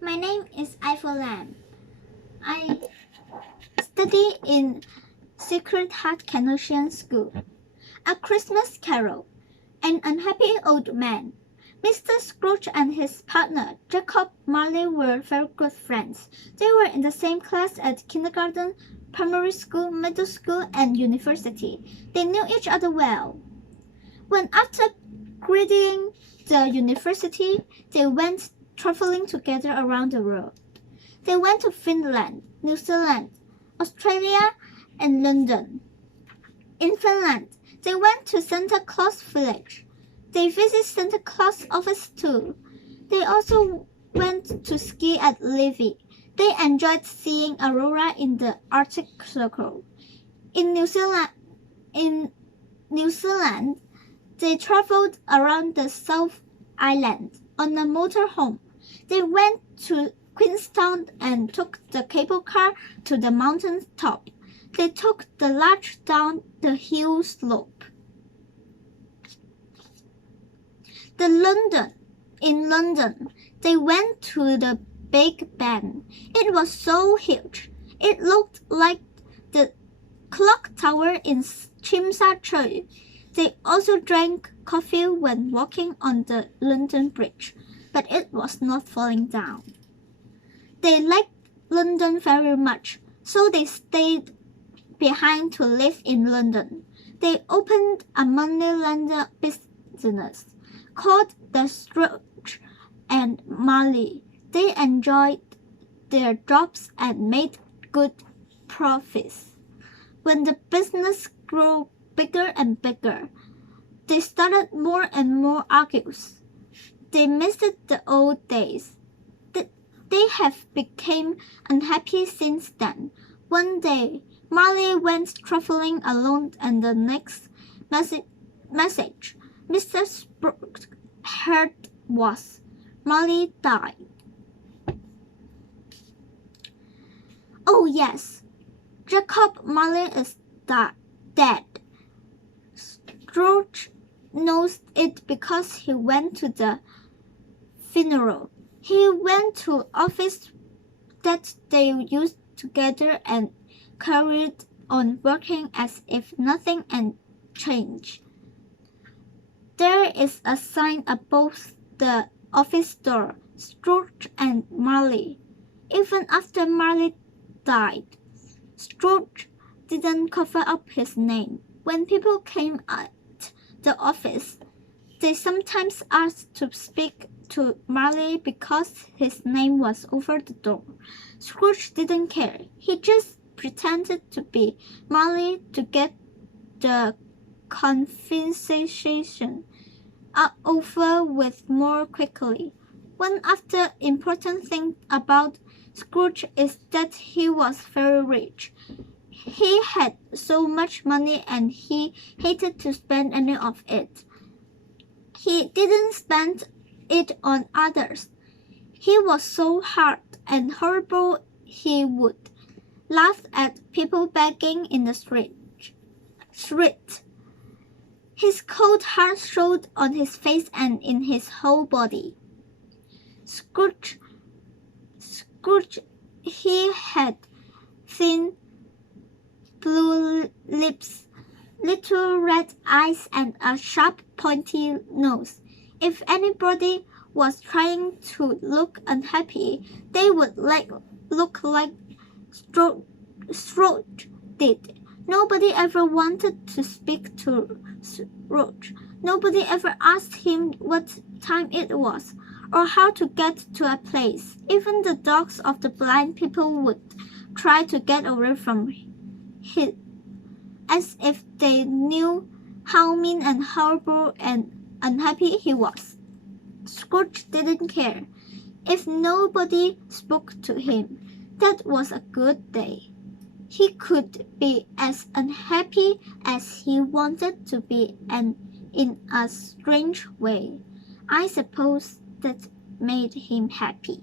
My name is Eiffel Lam. I study in Sacred Heart Canossian School. A Christmas Carol. An unhappy old man. Mr. Scrooge and his partner, Jacob Marley, were very good friends. They were in the same class at kindergarten, primary school, middle school, and university. They knew each other well. When after graduating the university, they went traveling together around the world. They went to Finland, New Zealand, Australia, and London. In Finland, they went to Santa Claus Village. They visited Santa Claus office too. They also went to ski at Levi. They enjoyed seeing aurora in the Arctic Circle. In New Zealand, they traveled around the South Island on a motorhome. They went to Queenstown and took the cable car to the mountain top. They took the large down the hill slope. In London, they went to the Big Ben. It was so huge. It looked like the clock tower in Chimsa Church. They also drank coffee when walking on the London Bridge, but it was not falling down. They liked London very much, so they stayed behind to live in London. They opened a moneylender business called the Scrooge and Marley. They enjoyed their jobs and made good profits. When the business grew bigger and bigger, they started more and more arguments. They missed the old days. They have become unhappy since then. One day, Marley went traveling alone, and the next message Mr. Scrooge heard was, "Marley died." Oh yes, Jacob Marley is dead. Scrooge knows it because he went to the funeral. He went to office that they used together and carried on working as if nothing had changed. There is a sign above the office door, Scrooge and Marley. Even after Marley died, Scrooge didn't cover up his name. When people came at the office, they sometimes asked to speak to Marley because his name was over the door. Scrooge didn't care. He just pretended to be Marley to get the conversation over with more quickly. One other important thing about Scrooge is that he was very rich. He had so much money and he hated to spend any of it. He didn't spend it on others. He was so hard and horrible he would laugh at people begging in the street. His cold heart showed on his face and in his whole body. Scrooge, he had thin blue lips, little red eyes, and a sharp pointy nose. If anybody was trying to look unhappy, they would look like Scrooge did. Nobody ever wanted to speak to Scrooge. Nobody ever asked him what time it was or how to get to a place. Even the dogs of the blind people would try to get away from him, as if they knew how mean and horrible and unhappy he was. Scrooge didn't care. If nobody spoke to him, that was a good day. He could be as unhappy as he wanted to be, and in a strange way, I suppose that made him happy.